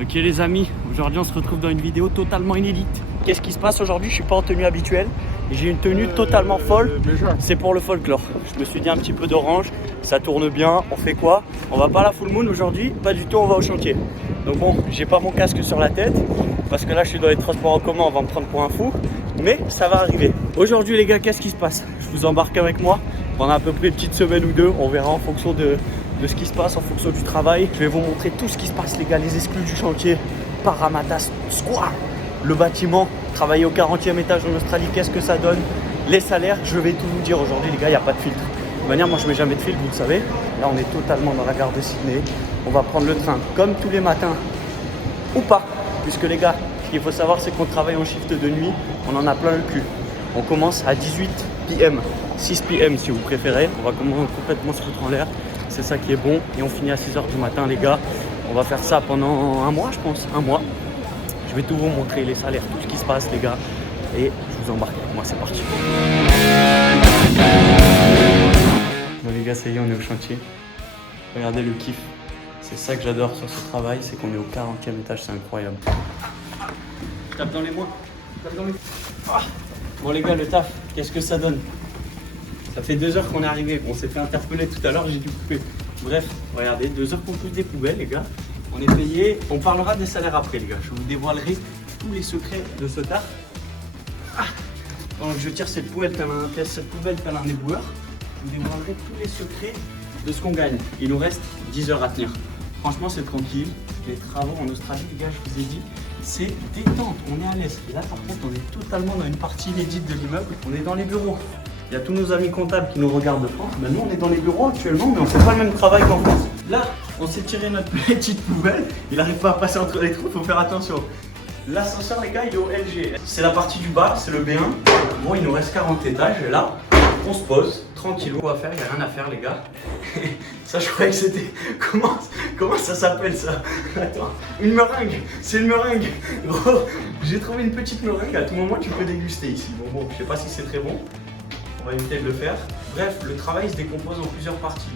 Ok les amis, aujourd'hui on se retrouve dans une vidéo totalement inédite. Qu'est-ce qui se passe aujourd'hui? Je suis pas en tenue habituelle. J'ai une tenue totalement folle. C'est pour le folklore. Je me suis dit un petit peu d'orange, ça tourne bien. On fait quoi? On va pas à la full moon aujourd'hui, pas du tout, on va au chantier. Donc bon, j'ai pas mon casque sur la tête parce que là je suis dans les transports en commun, on va me prendre pour un fou. Mais ça va arriver. Aujourd'hui les gars, qu'est-ce qui se passe? Je vous embarque avec moi pendant à peu près une petite semaine ou deux. On verra en fonction de ce qui se passe, en fonction du travail. Je vais vous montrer tout ce qui se passe les gars, les exclus du chantier, Parramatta Square, le bâtiment, travailler au 40e étage en Australie, qu'est-ce que ça donne, les salaires, je vais tout vous dire aujourd'hui les gars, il n'y a pas de filtre. De toute manière, moi je mets jamais de filtre, vous le savez. Là on est totalement dans la gare de Sydney. On va prendre le train comme tous les matins, ou pas, puisque les gars, ce qu'il faut savoir c'est qu'on travaille en shift de nuit, on en a plein le cul. On commence à 18 p.m, 6 p.m si vous préférez, on va complètement se foutre en l'air. C'est ça qui est bon et on finit à 6h du matin les gars. On va faire ça pendant un mois je pense, un mois. Je vais tout vous montrer, les salaires, tout ce qui se passe les gars. Et je vous embarque avec moi, c'est parti. Bon les gars, ça y est, on est au chantier. Regardez le kiff. C'est ça que j'adore sur ce travail, c'est qu'on est au 40e étage, c'est incroyable. Je tape dans les bois. Bon les gars, le taf, qu'est-ce que ça donne? Ça fait 2 heures qu'on est arrivé, on s'est fait interpeller tout à l'heure, j'ai dû couper. Bref, regardez, 2 heures qu'on pousse des poubelles les gars. On est payé, on parlera des salaires après les gars. Je vous dévoilerai tous les secrets de ce taf. Pendant que je tire cette poubelle tel un éboueur, je vous dévoilerai tous les secrets de ce qu'on gagne. Il nous reste 10 heures à tenir. Franchement c'est tranquille. Les travaux en Australie les gars, je vous ai dit, c'est détente, on est à l'aise. Là par contre on est totalement dans une partie inédite de l'immeuble, on est dans les bureaux. Il y a tous nos amis comptables qui nous regardent de France. Mais nous, on est dans les bureaux actuellement, mais on ne fait pas le même travail qu'en France. Là, on s'est tiré notre petite poubelle. Il n'arrive pas à passer entre les trous, il faut faire attention. L'ascenseur, les gars, il est au LG. C'est la partie du bas, c'est le B1. Bon, il nous reste 40 étages. Et là, on se pose, tranquillou. On va faire, il n'y a rien à faire, les gars. Ça, je croyais que c'était... Comment ça s'appelle, ça? Attends, une meringue. C'est une meringue. Gros, j'ai trouvé une petite meringue. À tout moment, tu peux déguster ici. Bon, je sais pas si c'est très bon. On va éviter de le faire. Bref, le travail se décompose en plusieurs parties.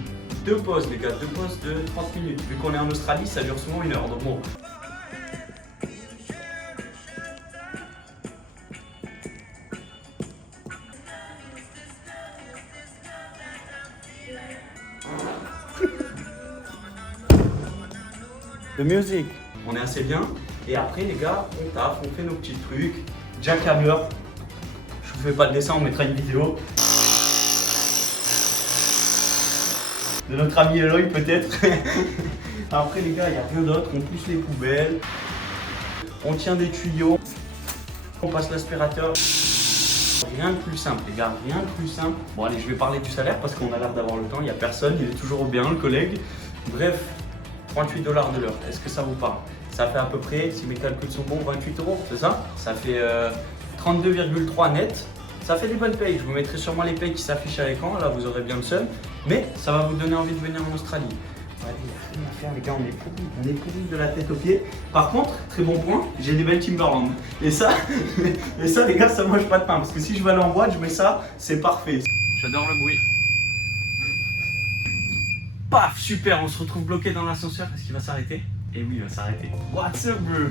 2 pauses les gars, 2 pauses de 30 minutes. Vu qu'on est en Australie, ça dure souvent 1 heure. Donc bon. The music. On est assez bien. Et après les gars, on taffe, on fait nos petits trucs. Jackhammer. Je vous fais pas de dessin, on mettra une vidéo. De notre ami Eloy peut-être. Après les gars, il n'y a rien d'autre, on pousse les poubelles, on tient des tuyaux, on passe l'aspirateur. Rien de plus simple les gars, rien de plus simple. Bon allez, je vais parler du salaire parce qu'on a l'air d'avoir le temps, il n'y a personne, il est toujours bien le collègue. Bref, 38 $ de l'heure, est-ce que ça vous parle? Ça fait à peu près, si mes calculs sont bons, 28 €, c'est ça? Ça fait 32,3 net. Ça fait des bonnes payes, je vous mettrai sûrement les payes qui s'affichent à l'écran, là vous aurez bien le seum. Mais ça va vous donner envie de venir en Australie. Ouais, il n'y a rien à faire les gars, on est pourris de la tête aux pieds. Par contre, très bon point, j'ai des belles Timberland. Et ça les gars, ça mange pas de pain. Parce que si je vais aller en boîte, je mets ça, c'est parfait. J'adore le bruit. Paf, super, on se retrouve bloqué dans l'ascenseur. Est-ce qu'il va s'arrêter? Et oui, il va s'arrêter. What's up bro?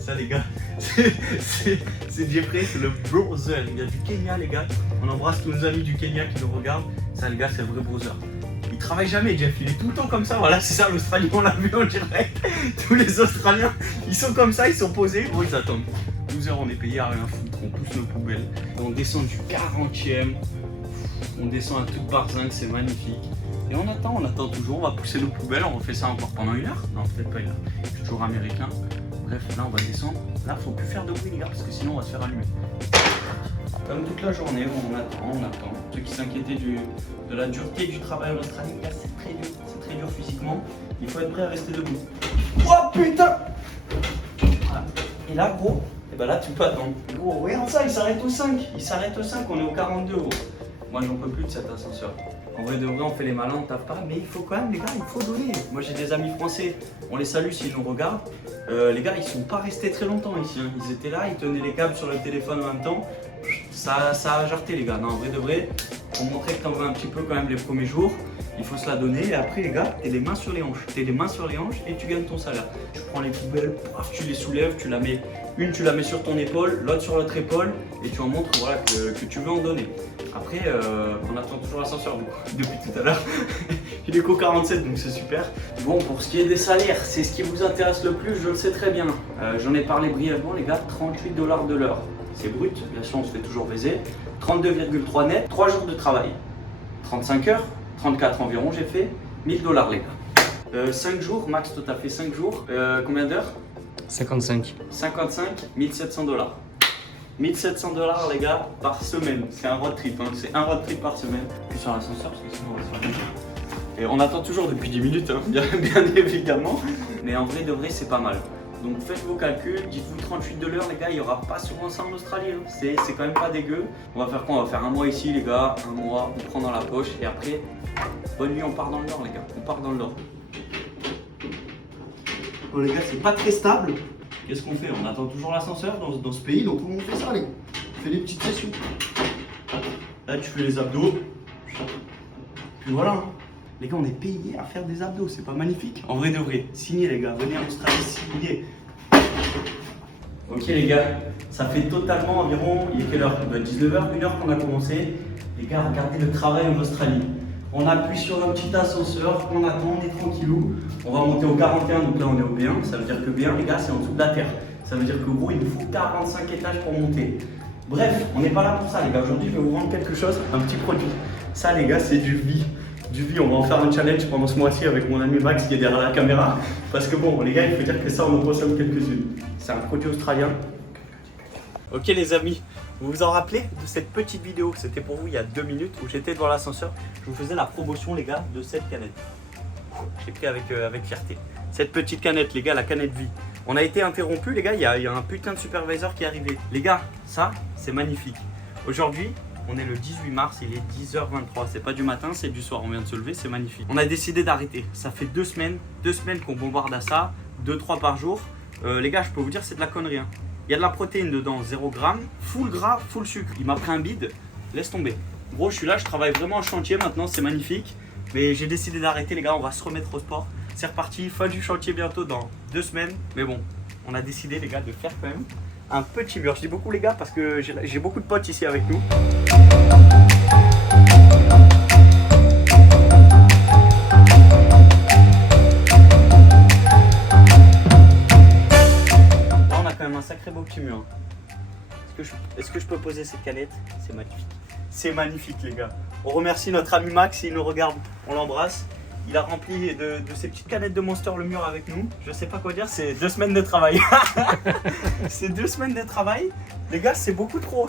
Ça les gars, c'est Jeffrey, c'est le brother, il y a du Kenya les gars. On embrasse tous nos amis du Kenya qui nous regardent. Ça les gars, c'est le vrai brother. Il travaille jamais Jeff, il est tout le temps comme ça. Voilà, c'est ça l'Australie, on l'a vu en direct. Tous les Australiens, ils sont comme ça, ils sont posés. Bon, ils attendent. 12 heures, on est payé à rien foutre, on pousse nos poubelles. On descend du 40e, on descend à toute barzingue, c'est magnifique. Et on attend toujours, on va pousser nos poubelles, on refait ça encore pendant 1 heure. Non, peut-être pas 1 heure, je suis toujours américain. Bref, là on va descendre. Là, faut plus faire de bruit les gars, parce que sinon on va se faire allumer. Comme toute la journée, on attend. Ceux qui s'inquiétaient de la dureté du travail en Australie, c'est très dur physiquement. Il faut être prêt à rester debout. Oh putain! Voilà. Et là gros, et ben là tu peux attendre. Gros, regarde ça, il s'arrête au 5. On est au 42 gros. Moi j'en peux plus de cet ascenseur. En vrai de vrai, on fait les malins, on tape pas, mais il faut quand même, les gars, il faut donner. Moi j'ai des amis français, on les salue s'ils nous regardent. Les gars, ils sont pas restés très longtemps ici. Hein. Ils étaient là, ils tenaient les câbles sur le téléphone en même temps. Ça a jarté les gars. Non, en vrai de vrai, pour montrer que t'en veux un petit peu quand même les premiers jours. Il faut se la donner et après les gars, t'es les mains sur les hanches. T'es les mains sur les hanches et tu gagnes ton salaire. Tu prends les poubelles, paf, tu les soulèves, tu la mets, une tu la mets sur ton épaule, l'autre sur l'autre épaule et tu en montres voilà, que tu veux en donner. Après, on attend toujours l'ascenseur depuis tout à l'heure. Il est qu'au 47 donc c'est super. Bon, pour ce qui est des salaires, c'est ce qui vous intéresse le plus, je le sais très bien. J'en ai parlé brièvement les gars, 38 $ de l'heure. C'est brut, bien sûr on se fait toujours baiser. 32,3 net, 3 jours de travail. 35 heures, 34 environ j'ai fait, 1000 $ les gars. 5 jours, Max toi t'as fait 5 jours, combien d'heures? 55. 55, 1700 $. 1700 $ les gars par semaine, c'est un road trip, hein. C'est un road trip par semaine. Puis sur l'ascenseur parce que sinon on va se faire plaisir. Et on attend toujours depuis 10 minutes, hein, bien évidemment, mais en vrai de vrai c'est pas mal. Donc faites vos calculs, dites-vous 38 $ les gars, il n'y aura pas souvent ça en Australie, hein. C'est quand même pas dégueu. On va faire quoi? On va faire un mois ici les gars, un mois, on prend dans la poche et après, bonne nuit, on part dans le nord les gars, on part dans le nord. Bon les gars, c'est pas très stable. Qu'est-ce qu'on fait? On attend toujours l'ascenseur dans ce pays, donc comment on fait ça les gars? On fait des petites sessions. Là tu fais les abdos. Puis voilà. Hein. Les gars, on est payés à faire des abdos, c'est pas magnifique? En vrai de vrai, signez les gars, venez en Australie, signez. Ok les gars, ça fait totalement environ, il est quelle heure? 19h, 1h qu'on a commencé. Les gars, regardez le travail en Australie. On appuie sur un petit ascenseur, on attend, on est tranquillou. On va monter au 41, donc là on est au B1, ça veut dire que B1 les gars, c'est en dessous de la terre. Ça veut dire que gros, il nous faut 45 étages pour monter. Bref, on n'est pas là pour ça les gars, aujourd'hui je vais vous vendre quelque chose, un petit produit. Ça les gars, c'est du vie. On va en faire un challenge pendant ce mois-ci avec mon ami Max qui est derrière la caméra. Parce que bon, les gars, il faut dire que ça, on en consomme quelques-unes. C'est un produit australien. Ok les amis, vous vous en rappelez de cette petite vidéo? C'était pour vous il y a 2 minutes où j'étais devant l'ascenseur. Je vous faisais la promotion les gars de cette canette. J'ai pris avec fierté. Cette petite canette les gars, la canette vie. On a été interrompu les gars, il y a un putain de supervisor qui est arrivé. Les gars, ça, c'est magnifique. Aujourd'hui, on est le 18 mars, il est 10h23, c'est pas du matin, c'est du soir, on vient de se lever, c'est magnifique. On a décidé d'arrêter, ça fait 2 semaines qu'on bombarde à ça, 2-3 par jour. Les gars, je peux vous dire, c'est de la connerie. Hein. Il y a de la protéine dedans, 0 g, full gras, full sucre. Il m'a pris un bide, laisse tomber. Gros, je suis là, je travaille vraiment en chantier maintenant, c'est magnifique. Mais j'ai décidé d'arrêter les gars, on va se remettre au sport. C'est reparti, fin du chantier bientôt dans 2 semaines. Mais bon, on a décidé les gars de faire quand même un petit mur. Je dis beaucoup les gars parce que j'ai beaucoup de potes ici avec nous. Là on a quand même un sacré beau petit mur. Est-ce que je peux poser cette canette? C'est magnifique. C'est magnifique les gars. On remercie notre ami Max, il nous regarde, on l'embrasse. Il a rempli de ces petites canettes de Monster le mur avec nous. Je sais pas quoi dire, c'est 2 semaines de travail. C'est 2 semaines de travail. Les gars, c'est beaucoup trop,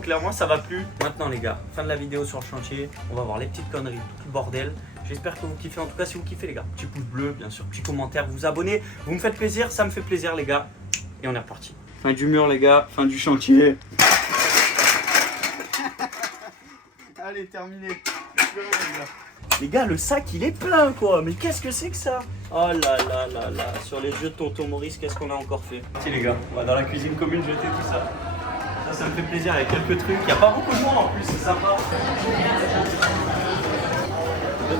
clairement ça va plus. Maintenant les gars, fin de la vidéo sur le chantier, on va voir les petites conneries, tout le bordel. J'espère que vous kiffez, en tout cas si vous kiffez les gars. Petit pouce bleu, bien sûr, petit commentaire, vous abonnez, vous me faites plaisir, ça me fait plaisir les gars. Et on est reparti. Fin du mur les gars, fin du chantier. Allez, terminé. Les gars, le sac il est plein quoi, mais qu'est-ce que c'est que ça? Oh là là là là, sur les jeux de tonton Maurice, qu'est-ce qu'on a encore fait? Si les gars, on va dans la cuisine commune jeter tout ça. Ça me fait plaisir, il y a quelques trucs, il n'y a pas beaucoup de monde en plus, c'est sympa.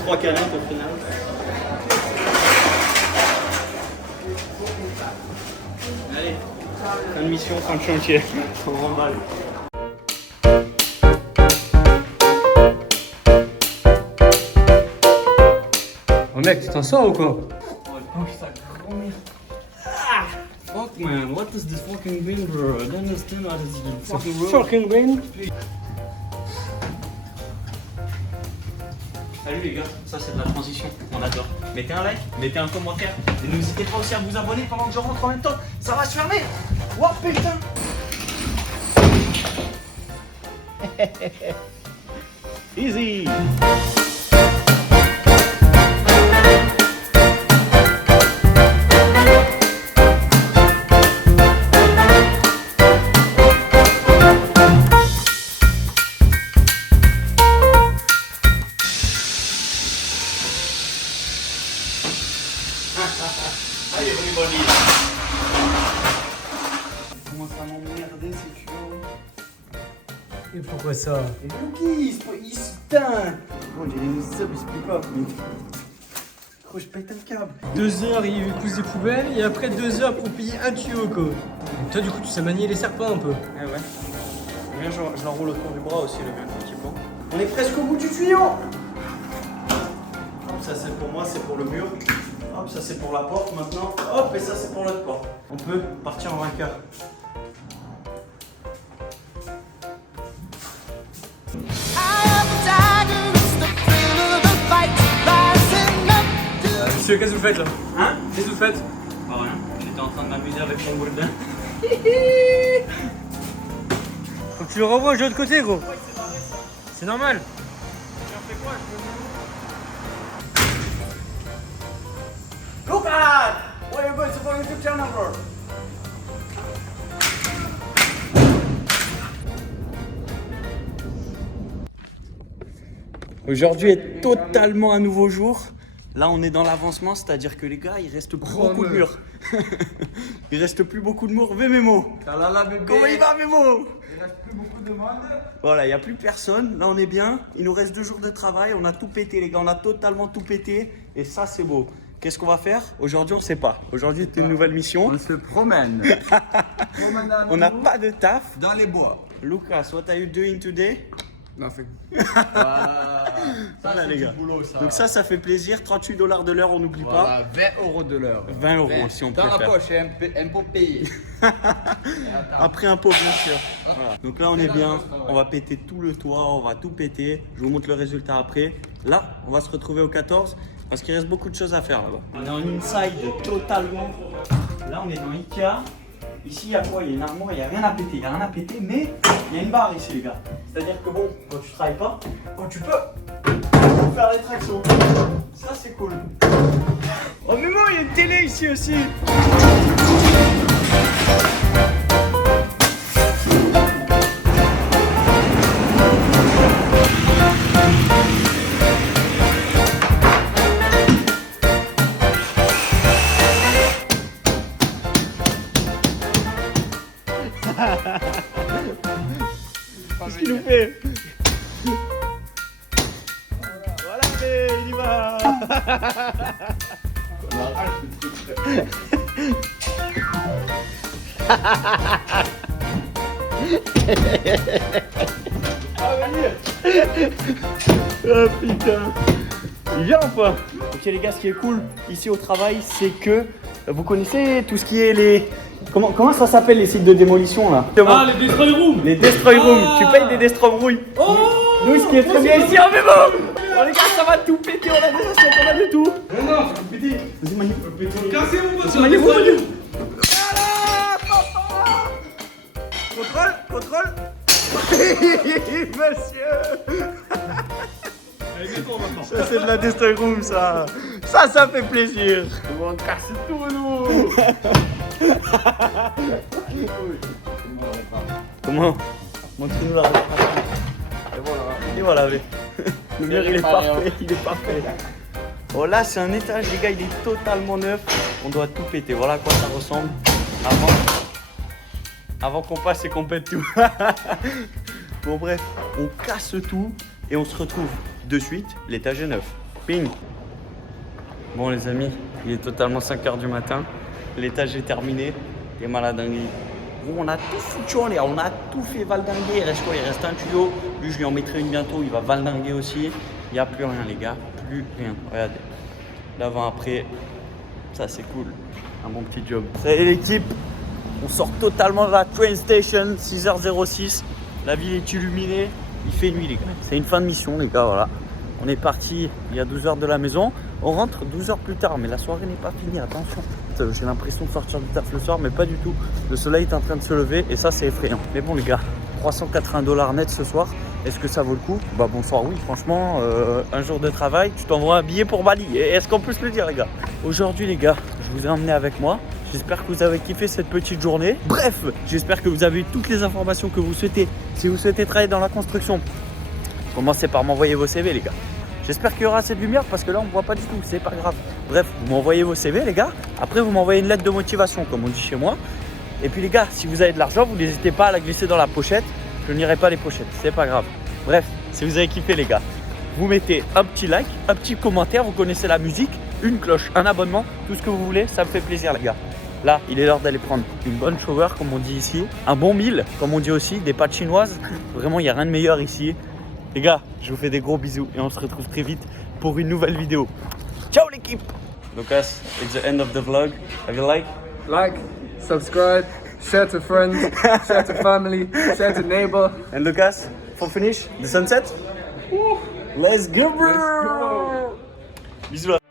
2-3 canettes au final. Allez, fin de mission, fin de chantier, on remballe. Oh mec, tu t'en sors ou quoi? Oh putain, gros merde. Ah, fuck man, what is this fucking green bro? I don't understand what is this fucking road. Fucking green. Salut les gars, ça c'est de la transition, on adore. Mettez un like, mettez un commentaire et n'hésitez pas aussi à vous abonner pendant que je rentre en même temps. Ça va se fermer. Oh putain. Easy. Allez, everybody. Commence à m'emmerder si tu veux. Et pourquoi ça? Et Lucky, il se teint. Bon, j'ai une sub, il se plie pas. Gros, je pète un câble. 2 heures, il pousse des poubelles et après 2 heures pour payer un tuyau, quoi. Et toi, du coup, tu sais manier les serpents un peu. Ah ouais. Bien, je l'enroule autour du bras aussi, le bien petit peu. On est presque au bout du tuyau. Hop, ça c'est pour moi, c'est pour le mur. Hop, ça c'est pour la porte maintenant. Hop, et ça c'est pour l'autre porte. On peut partir en vainqueur. Monsieur, qu'est-ce que vous faites là? Hein? Qu'est-ce que vous faites? Pas rien. J'étais en train de m'amuser avec mon boulevard. Faut que tu le revoies de l'autre côté, gros. C'est normal. Look at! Where you going to go YouTube channel, bro? Aujourd'hui est totalement un nouveau jour. Là, on est dans l'avancement, c'est-à-dire que les gars, il reste plus beaucoup de murs. Il reste plus beaucoup de murs. Mémo. Comment il va, Mémo? Il reste plus beaucoup de monde. Voilà, il n'y a plus personne. Là, on est bien. Il nous reste 2 jours de travail. On a tout pété, les gars. On a totalement tout pété. Et ça, c'est beau. Qu'est-ce qu'on va faire? Aujourd'hui, on ne sait pas. Aujourd'hui, c'est une nouvelle mission. On se promène. On n'a pas de taf. Dans les bois. Lucas, what are you doing today? Nothing. Voilà, les gars. Boulot, ça. Donc ça fait plaisir. $38 de l'heure, on n'oublie pas. Voilà, 20 € de l'heure. 20 € si on Dans préfère. la poche, un pot payé. Après impôt, bien sûr. Voilà. Donc là, on est bien. On va péter tout le toit, on va tout péter. Je vous montre le résultat après. Là, on va se retrouver au 14 parce qu'il reste beaucoup de choses à faire là-bas. On est en inside totalement. Là, on est dans Ikea. Ici, il y a quoi? Il y a une armoire, il n'y a rien à péter. Il n'y a rien à péter, mais il y a une barre ici, les gars. C'est-à-dire que bon, quand tu travailles pas, quand tu peux faire les tractions. Ça, c'est cool. Oh, mais moi, il y a une télé ici aussi. Qu'est-ce qu'il nous fait? Voilà, mais il y va. Oh putain. Il vient ou pas? Ok les gars, ce qui est cool ici au travail, c'est que vous connaissez tout ce qui est les... Comment ça s'appelle les sites de démolition là? Ah, les Destroy Room. Les Destroy Room, tu payes des Destroy Room. Oh, Nous, ce qui est très bien ici, oh mais bon! Oh les gars, ça va tout péter, on a des assiettes, on a de tout! Non, c'est tout pété. Vas-y Manu! Cassez mon pote. Vas-y Manu, Manu! Voilà! Contrôle! Monsieur! Ça c'est de la Destroy Room ça! Ça fait plaisir! On casse tout, nous. Comment? Montre-nous la réparation. Et voilà, mais. Le mur il est parfait, il est parfait. Oh là c'est un étage les gars, il est totalement neuf. On doit tout péter, voilà à quoi ça ressemble avant qu'on passe et qu'on pète tout. Bon bref, on casse tout et on se retrouve de suite, l'étage est neuf. Ping. Bon les amis, il est totalement 5h du matin. L'étage est terminé. T'es malade dingue. On a tout foutu en l'air, on a tout fait valdinguer. Il reste quoi? Il reste un tuyau. Lui, je lui en mettrai une bientôt. Il va valdinguer aussi. Il n'y a plus rien, les gars. Plus rien. Regardez. L'avant, après. Ça, c'est cool. Un bon petit job. Salut l'équipe. On sort totalement de la train station. 6h06. La ville est illuminée. Il fait nuit, les gars. C'est une fin de mission, les gars. Voilà. On est parti il y a 12 heures de la maison. On rentre 12 heures plus tard, mais la soirée n'est pas finie, attention. J'ai l'impression de sortir du taf le soir, mais pas du tout. Le soleil est en train de se lever et ça, c'est effrayant. Mais bon, les gars, $380 net ce soir. Est-ce que ça vaut le coup? Bah bonsoir, oui, franchement, un jour de travail, tu t'envoies un billet pour Bali. Est-ce qu'on peut se le dire, les gars? Aujourd'hui, les gars, je vous ai emmené avec moi. J'espère que vous avez kiffé cette petite journée. Bref, j'espère que vous avez eu toutes les informations que vous souhaitez. Si vous souhaitez travailler dans la construction, commencez par m'envoyer vos CV, les gars. J'espère qu'il y aura assez de lumière parce que là on ne voit pas du tout, c'est pas grave. Bref, vous m'envoyez vos CV les gars. Après vous m'envoyez une lettre de motivation comme on dit chez moi. Et puis les gars, si vous avez de l'argent, vous n'hésitez pas à la glisser dans la pochette. je n'irai pas les pochettes, c'est pas grave. Bref, si vous avez kiffé les gars, vous mettez un petit like, un petit commentaire, vous connaissez la musique, une cloche, un abonnement, tout ce que vous voulez, ça me fait plaisir les gars. Là, il est l'heure d'aller prendre une bonne shower comme on dit ici, un bon meal comme on dit aussi, des pâtes chinoises. Vraiment, il n'y a rien de meilleur ici. Les gars, je vous fais des gros bisous et on se retrouve très vite pour une nouvelle vidéo. Ciao l'équipe. Lucas, it's the end of the vlog. Have you like? Like, subscribe, share to friends, share to family, share to neighbor. And Lucas, for finish, the sunset? Let's go bro. Bisous.